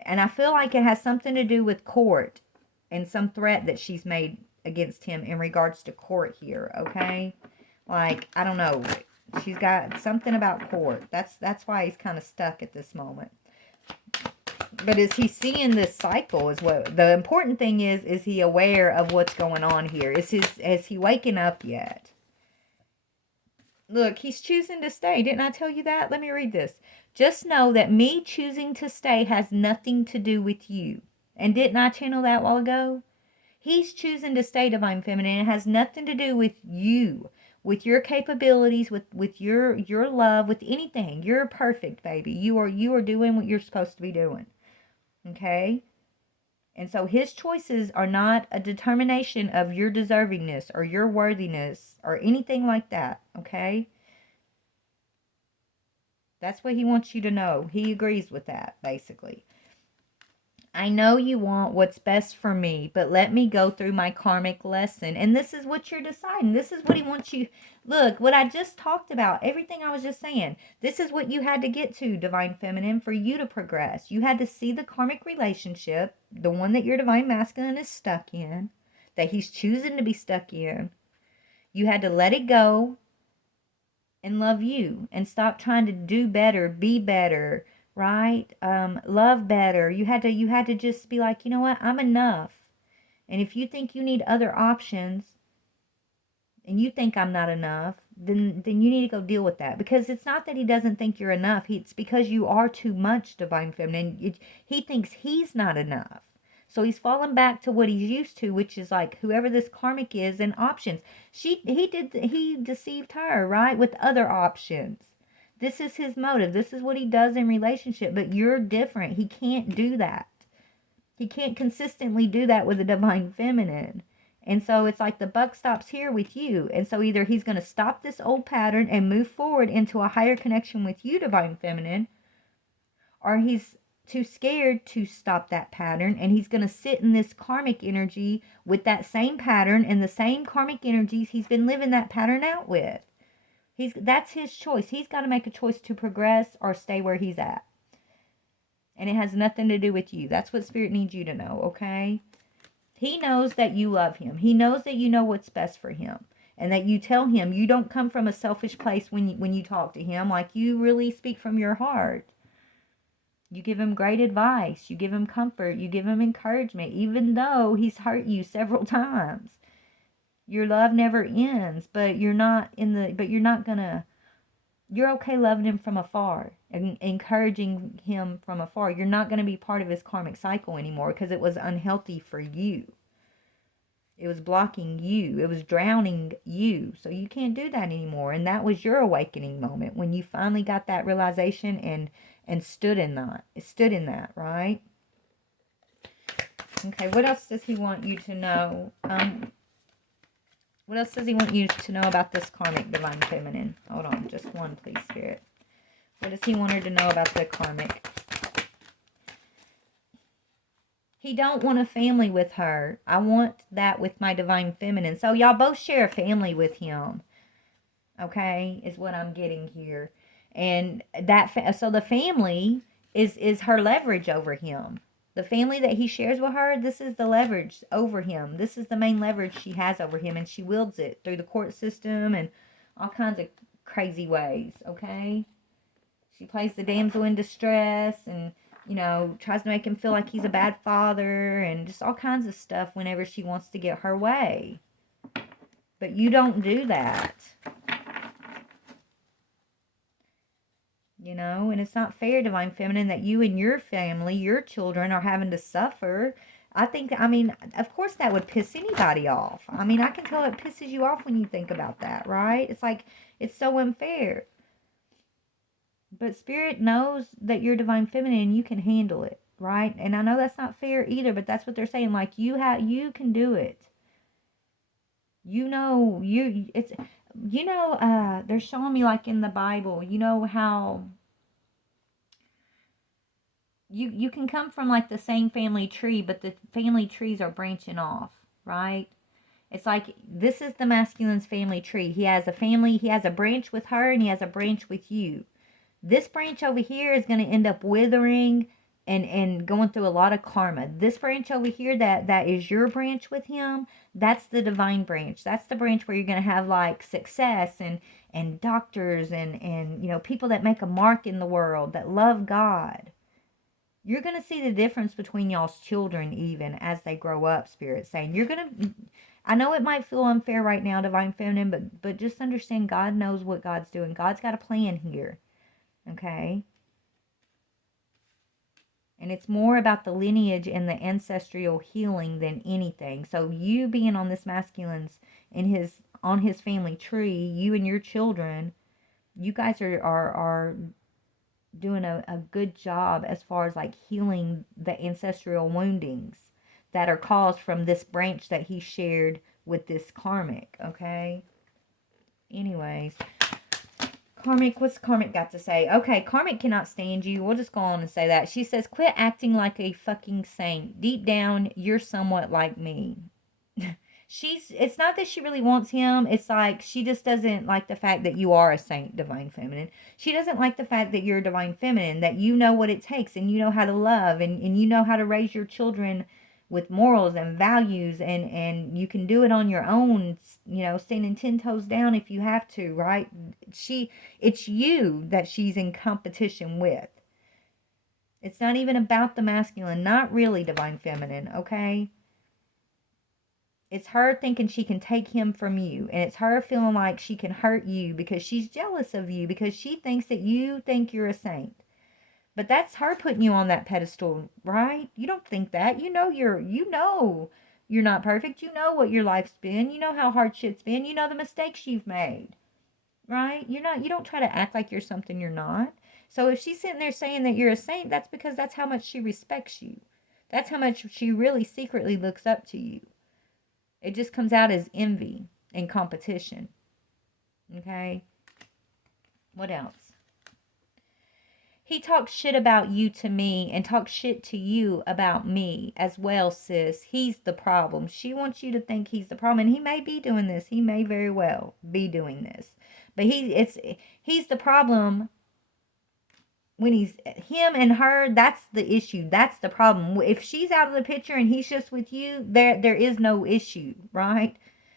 And I feel like it has something to do with court and some threat that she's made against him in regards to court here. Okay? Like, I don't know. She's got something about court. That's why he's kind of stuck at this moment. But is he seeing this cycle? Is what the important thing is he aware of what's going on here? Is he waking up yet? Look, he's choosing to stay. Didn't I tell you that? Let me read this. Just know that me choosing to stay has nothing to do with you. And didn't I channel that a while ago? He's choosing to stay, Divine Feminine. It has nothing to do with you, with your capabilities, with your love, with anything. You're perfect, baby. You are doing what you're supposed to be doing. Okay? And so his choices are not a determination of your deservingness or your worthiness or anything like that. Okay? That's what he wants you to know. He agrees with that, basically. I know you want what's best for me, but let me go through my karmic lesson. And this is what you're deciding. This is what he wants you. Look, what I just talked about, everything I was just saying. This is what you had to get to, Divine Feminine, for you to progress. You had to see the karmic relationship, the one that your Divine Masculine is stuck in, that he's choosing to be stuck in. You had to let it go and love you and stop trying to do better, be better, right? Love better. You had to just be like, you know what? I'm enough. And if you think you need other options and you think I'm not enough, then you need to go deal with that. Because it's not that he doesn't think you're enough. It's because you are too much, Divine Feminine. He thinks he's not enough. So he's fallen back to what he's used to, which is like whoever this karmic is and options. He deceived her, right? With other options. This is his motive. This is what he does in relationship, but you're different. He can't do that. He can't consistently do that with a Divine Feminine. And so it's like the buck stops here with you. And so either he's going to stop this old pattern and move forward into a higher connection with you, Divine Feminine, or he's too scared to stop that pattern, and he's going to sit in this karmic energy with that same pattern and the same karmic energies he's been living that pattern out with. That's his choice. He's got to make a choice to progress or stay where he's at. And it has nothing to do with you. That's what Spirit needs you to know, okay? He knows that you love him. He knows that you know what's best for him. And that you tell him you don't come from a selfish place when you talk to him. Like, you really speak from your heart. You give him great advice. You give him comfort. You give him encouragement, even though he's hurt you several times. Your love never ends, but you're okay loving him from afar and encouraging him from afar. You're not going to be part of his karmic cycle anymore because it was unhealthy for you. It was blocking you. It was drowning you. So you can't do that anymore. And that was your awakening moment when you finally got that realization and stood in that, right? Okay, what else does he want you to know? What else does he want you to know about this karmic, Divine Feminine? Hold on, just one, please, Spirit. What does he want her to know about the karmic? He don't want a family with her. I want that with my Divine Feminine. So y'all both share a family with him. Okay, is what I'm getting here. And so the family is her leverage over him. The family that he shares with her, this is the leverage over him. This is the main leverage she has over him, and she wields it through the court system and all kinds of crazy ways, okay? She plays the damsel in distress and, tries to make him feel like he's a bad father and just all kinds of stuff whenever she wants to get her way. But you don't do that. And it's not fair, Divine Feminine, that you and your family, your children, are having to suffer. Of course that would piss anybody off. I can tell it pisses you off when you think about that, right? It's like, it's so unfair. But Spirit knows that you're Divine Feminine and you can handle it, right? And I know that's not fair either, but that's what they're saying. Like, you can do it. They're showing me, like, in the Bible, how you can come from, like, the same family tree, but the family trees are branching off, right? It's like, this is the masculine's family tree. He has a branch with her, and he has a branch with you. This branch over here is going to end up withering and going through a lot of karma. This branch over here, that is your branch with him, that's the divine branch. That's the branch where you're going to have, like, success and doctors and people that make a mark in the world, that love God. You're going to see the difference between y'all's children even as they grow up, Spirit saying. You're going to, I know it might feel unfair right now, Divine Feminine, but just understand God knows what God's doing. God's got a plan here, okay? And it's more about the lineage and the ancestral healing than anything. So you being on this masculine's on his family tree, you and your children, you guys are doing a good job as far as like healing the ancestral woundings that are caused from this branch that he shared with this karmic, okay? Anyways, Karmic, what's Karmic got to say? Okay, Karmic cannot stand you. We'll just go on and say that. She says, quit acting like a fucking saint. Deep down, you're somewhat like me. It's not that she really wants him. It's like she just doesn't like the fact that you are a saint, Divine Feminine. She doesn't like the fact that you're Divine Feminine, that you know what it takes and you know how to love and you know how to raise your children with morals and values, and you can do it on your own, standing 10 toes down if you have to, right? It's you that she's in competition with. It's not even about the masculine, not really, Divine Feminine, okay? It's her thinking she can take him from you, and it's her feeling like she can hurt you because she's jealous of you, because she thinks that you think you're a saint. But that's her putting you on that pedestal, right? You don't think that. You know you're not perfect. You know what your life's been. You know how hard shit's been. You know the mistakes you've made. Right? You don't try to act like you're something you're not. So if she's sitting there saying that you're a saint, that's because that's how much she respects you. That's how much she really secretly looks up to you. It just comes out as envy and competition. Okay? What else? He talks shit about you to me and talks shit to you about me as well, sis. He's the problem. She wants you to think he's the problem. And he may be doing this. He may very well be doing this. But he's the problem when he's him and her. That's the issue. That's the problem. If she's out of the picture and he's just with you, there is no issue, right?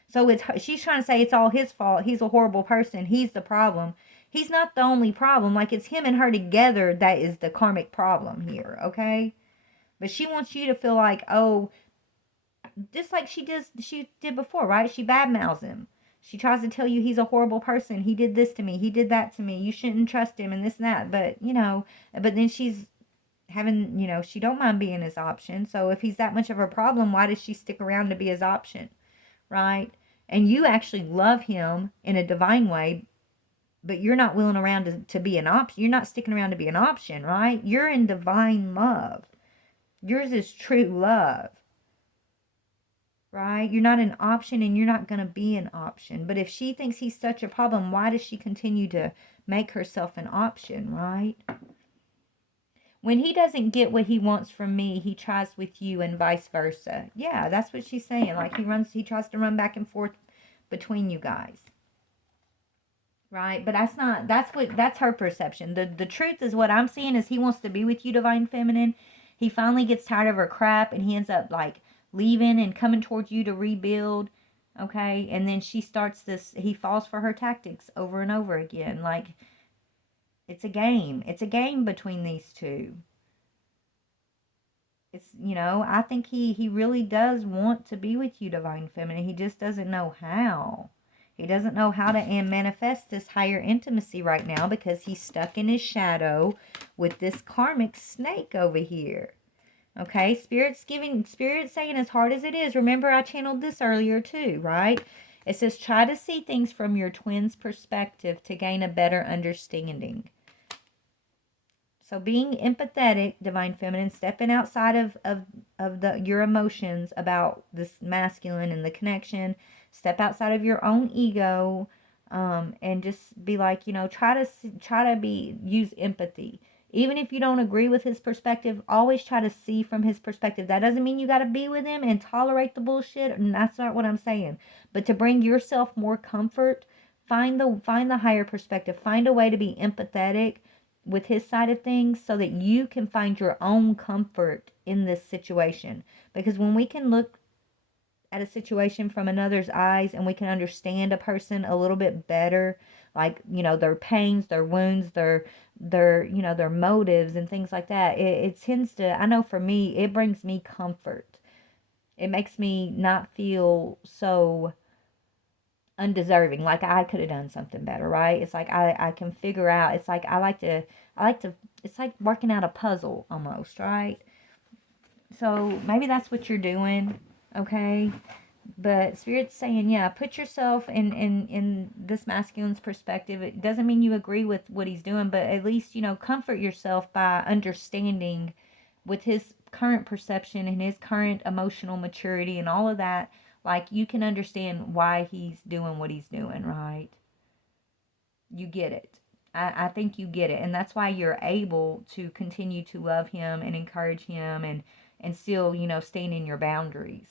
So she's trying to say it's all his fault. He's a horrible person. He's the problem. He's not the only problem. Like, it's him and her together that is the karmic problem here, okay? But she wants you to feel like, oh, just like she did before, right? She badmouths him. She tries to tell you he's a horrible person. He did this to me. He did that to me. You shouldn't trust him and this and that. But, but then she's having, she don't mind being his option. So if he's that much of a problem, why does she stick around to be his option, right? And you actually love him in a divine way, but you're not willing around to be an option. You're not sticking around to be an option, right? You're in divine love. Yours is true love, right? You're not an option, and you're not going to be an option. But if she thinks he's such a problem, why does she continue to make herself an option, right? When he doesn't get what he wants from me, he tries with you and vice versa. Yeah, that's what she's saying. Like, he tries to run back and forth between you guys. Right? But that's her perception. The truth is, what I'm seeing is he wants to be with you, Divine Feminine. He finally gets tired of her crap and he ends up like leaving and coming towards you to rebuild. Okay? And then he falls for her tactics over and over again. Like, it's a game. It's a game between these two. It's, I think he really does want to be with you, Divine Feminine. He just doesn't know how. He doesn't know how to manifest this higher intimacy right now because he's stuck in his shadow with this karmic snake over here. Okay, Spirit saying, as hard as it is, remember I channeled this earlier too, right? It says, try to see things from your twin's perspective to gain a better understanding. So being empathetic, Divine Feminine, stepping outside of your emotions about this masculine and the connection. Step outside of your own ego, and just be like, try to use empathy. Even if you don't agree with his perspective, always try to see from his perspective. That doesn't mean you got to be with him and tolerate the bullshit. And that's not what I'm saying. But to bring yourself more comfort, find the higher perspective. Find a way to be empathetic with his side of things so that you can find your own comfort in this situation. Because when we can look at a situation from another's eyes, and we can understand a person a little bit better, like, you know, their pains, their wounds, their you know, their motives and things like that, it tends to, I know for me, it brings me comfort. It makes me not feel so undeserving, like I could have done something better, right? It's like I can figure out, it's like I like to it's like working out a puzzle almost, right? So maybe that's what you're doing, okay? But Spirit's saying, yeah, put yourself in this masculine's perspective. It doesn't mean you agree with what he's doing, but at least, you know, comfort yourself by understanding with his current perception and his current emotional maturity and all of that. Like, you can understand why he's doing what he's doing, right? You get it. I think you get it. And that's why you're able to continue to love him and encourage him and still, you know, staying in your boundaries.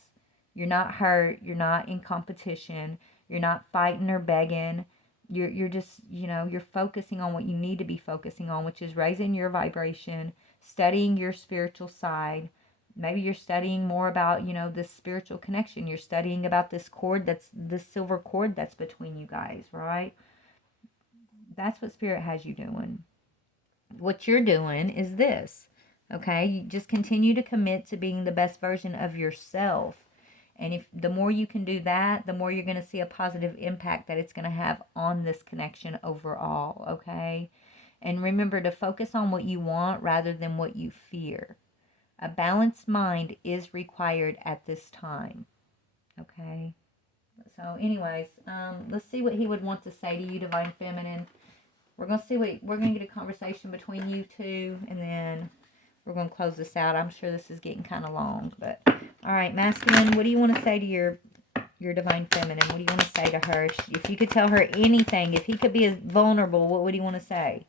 You're not hurt. You're not in competition. You're not fighting or begging. You're just, you know, you're focusing on what you need to be focusing on, which is raising your vibration, studying your spiritual side. Maybe you're studying more about, you know, this spiritual connection. You're studying about this cord, that's this silver cord that's between you guys, right? That's what Spirit has you doing. What you're doing is this, okay? You just continue to commit to being the best version of yourself. And if the more you can do that, the more you're going to see a positive impact that it's going to have on this connection overall, okay? And remember to focus on what you want rather than what you fear. A balanced mind is required at this time, okay? So anyways, let's see what he would want to say to you, Divine Feminine. We're going to see we're going to get a conversation between you two, and then we're going to close this out. I'm sure this is getting kind of long, but all right, Masculine, what do you want to say to your Divine Feminine? What do you want to say to her? If you could tell her anything, if he could be as vulnerable, what would he want to say?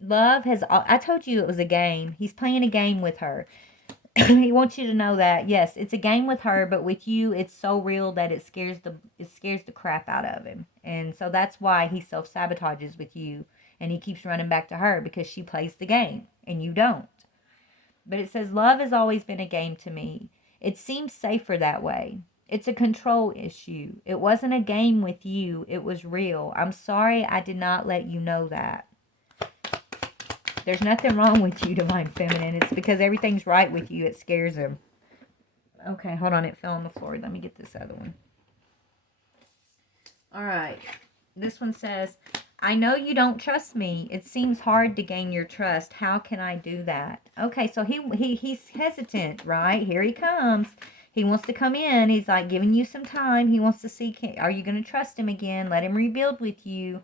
Love has, I told you it was a game. He's playing a game with her. He wants you to know that, yes, it's a game with her, but with you, it's so real that it scares the crap out of him. And so that's why he self-sabotages with you, and he keeps running back to her, because she plays the game and you don't. But it says, love has always been a game to me. It seems safer that way. It's a control issue. It wasn't a game with you. It was real. I'm sorry I did not let you know that. There's nothing wrong with you, Divine Feminine. It's because everything's right with you. It scares him. Okay, hold on. It fell on the floor. Let me get this other one. All right. This one says, I know you don't trust me. It seems hard to gain your trust. How can I do that? Okay, so he's hesitant, right? Here he comes. He wants to come in. He's like giving you some time. He wants to see, are you going to trust him again? Let him rebuild with you.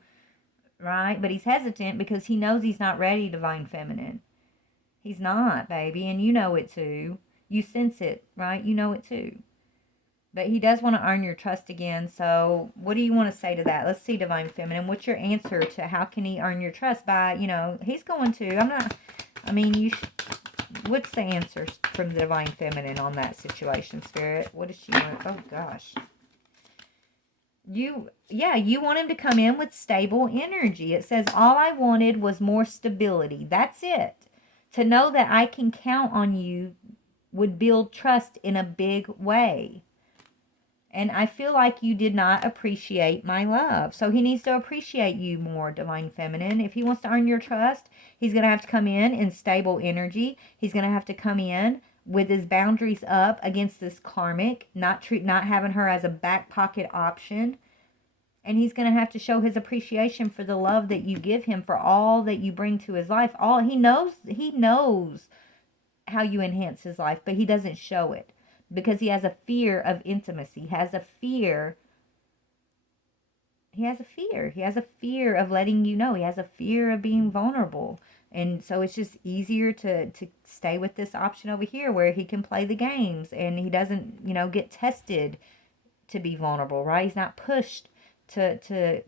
Right? But he's hesitant because he knows he's not ready, Divine Feminine. He's not, baby, and you know it too. You sense it, right? You know it too. But he does want to earn your trust again, so what do you want to say to that? Let's see, Divine Feminine. What's your answer to how can he earn your trust? By, you know, he's going to. What's the answer from the Divine Feminine on that situation, Spirit? What does she want? Oh, gosh. You want him to come in with stable energy. It says, all I wanted was more stability. That's it. To know that I can count on you would build trust in a big way. And I feel like you did not appreciate my love. So he needs to appreciate you more, Divine Feminine. If he wants to earn your trust, he's going to have to come in stable energy. He's going to have to come in with his boundaries up against this karmic, not having her as a back pocket option. And he's going to have to show his appreciation for the love that you give him, for all that you bring to his life. He knows how you enhance his life, but he doesn't show it because he has a fear of intimacy. He has a fear of letting you know. He has a fear of being vulnerable. And so it's just easier to stay with this option over here where he can play the games and he doesn't, get tested to be vulnerable, right? He's not pushed to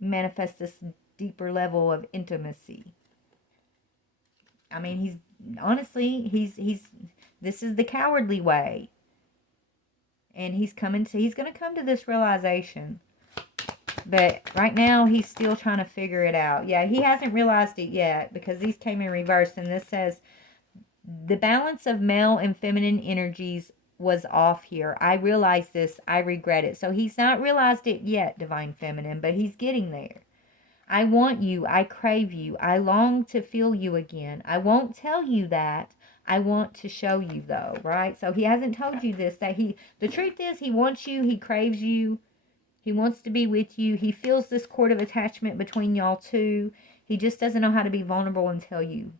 manifest this deeper level of intimacy. I mean, he's this is the cowardly way. And he's going to come to this realization. But right now, he's still trying to figure it out. Yeah, he hasn't realized it yet because these came in reverse. And this says, the balance of male and feminine energies was off here. I realize this. I regret it. So he's not realized it yet, Divine Feminine, but he's getting there. I want you. I crave you. I long to feel you again. I won't tell you that. I want to show you, though, right? So he hasn't told you this, that the truth is he wants you. He craves you. He wants to be with you. He feels this cord of attachment between y'all two. He just doesn't know how to be vulnerable and tell you,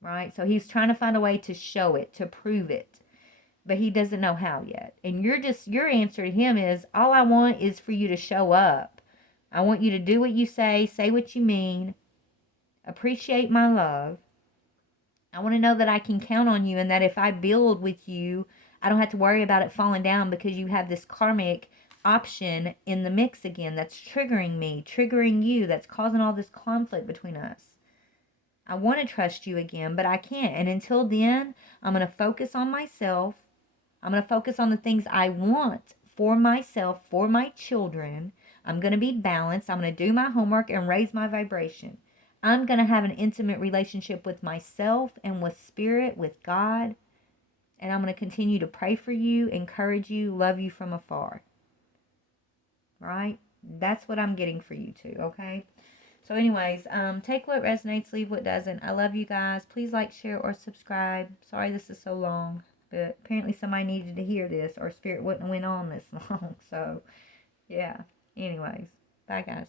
right? So he's trying to find a way to show it, to prove it, but he doesn't know how yet. And your answer to him is, all I want is for you to show up. I want you to do what you say what you mean, appreciate my love. I want to know that I can count on you, and that if I build with you, I don't have to worry about it falling down, because you have this karmic option in the mix again that's triggering me, triggering you, that's causing all this conflict between us. I want to trust you again, but I can't. And until then, I'm going to focus on myself. I'm going to focus on the things I want for myself, for my children. I'm going to be balanced. I'm going to do my homework and raise my vibration. I'm going to have an intimate relationship with myself and with spirit, with God. And I'm going to continue to pray for you, encourage you, love you from afar. Right? That's what I'm getting for you too, okay? So anyways, take what resonates, leave what doesn't. I love you guys. Please like, share, or subscribe. Sorry this is so long, but apparently somebody needed to hear this, or spirit wouldn't have went on this long. So, yeah. Anyways, bye guys.